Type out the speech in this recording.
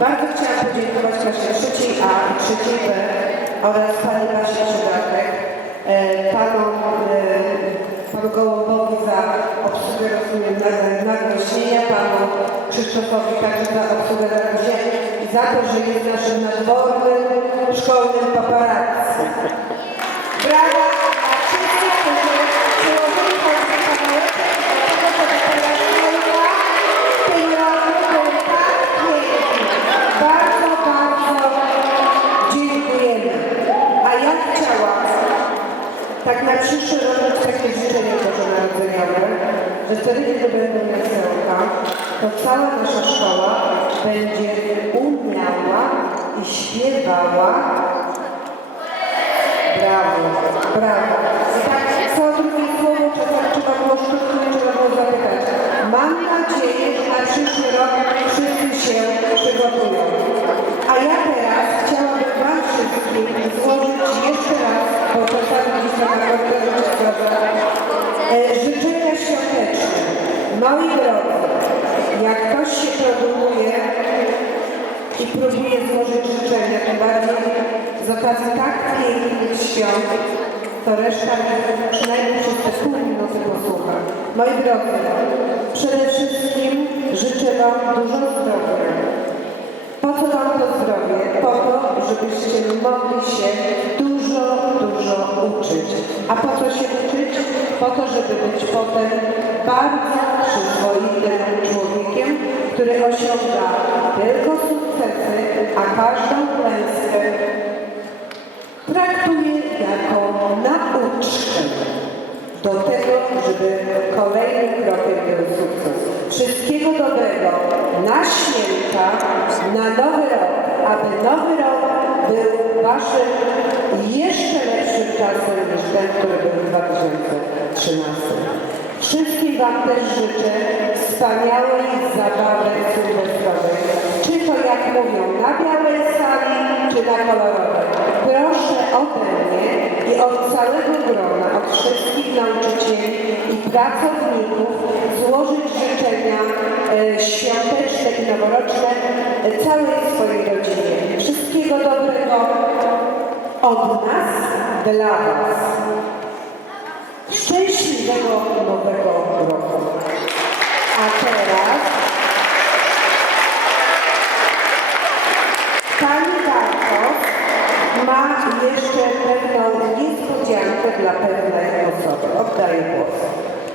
Bardzo chciałam podziękować klasie trzeciej A i trzeciej B oraz pani Basie Przydatek, e, panom, e, panu Gołąbowi za obsługę rozumiem na- nagłośnienia, panu Krzysztofowi także za obsługę nagłośnienia i za to, że jest naszym nadwornym szkolnym paparazzi. Na przyszły rok takie życzenie bożonarodzeniowe, że wtedy, kiedy będę weselka, to cała nasza szkoła będzie umiała i śpiewała Brawo, brawo. I tak co drugie słowo czasem trzeba było sztucznie, trzeba było zapytać. Mam nadzieję, że na przyszły rok wszyscy się przygotują. A ja teraz chciałabym Wam wszystkim złożyć jeszcze raz, bo e, życzenia świąteczne. Moi drodzy, jak ktoś się produkuje, i próbuję złożyć życzenia, tym bardziej z okazji tak pięknych świąt, to reszta przynajmniej przez te pół minuty posłucha. Moi drodzy, przede wszystkim życzę Wam dużo zdrowia. Po co Wam to zdrowie? Po to, żebyście mogli się A po co się uczyć? Po to, żeby być potem bardzo przyzwoitym człowiekiem, który osiąga tylko sukcesy, a każdą klęskę traktuje jako nauczkę do tego, żeby kolejnym krokiem był sukces. Wszystkiego dobrego na święta, na nowy rok, aby nowy rok był waszym czasem niż ten, który był w 2013. Wszystkim Wam też życzę wspaniałej zabawy sylwestrowej. Czy to jak mówią na białej sali, czy na kolorowej. Proszę ode mnie i od całego grona, od wszystkich nauczycieli i pracowników złożyć życzenia e, świąteczne i noworoczne całej swojej rodzinie. Wszystkiego dobrego od nas dla Was. Szczęśliwego nowego roku. A teraz Pani Bartos ma jeszcze pewną niespodziankę dla pewnej osoby. Oddaję głos.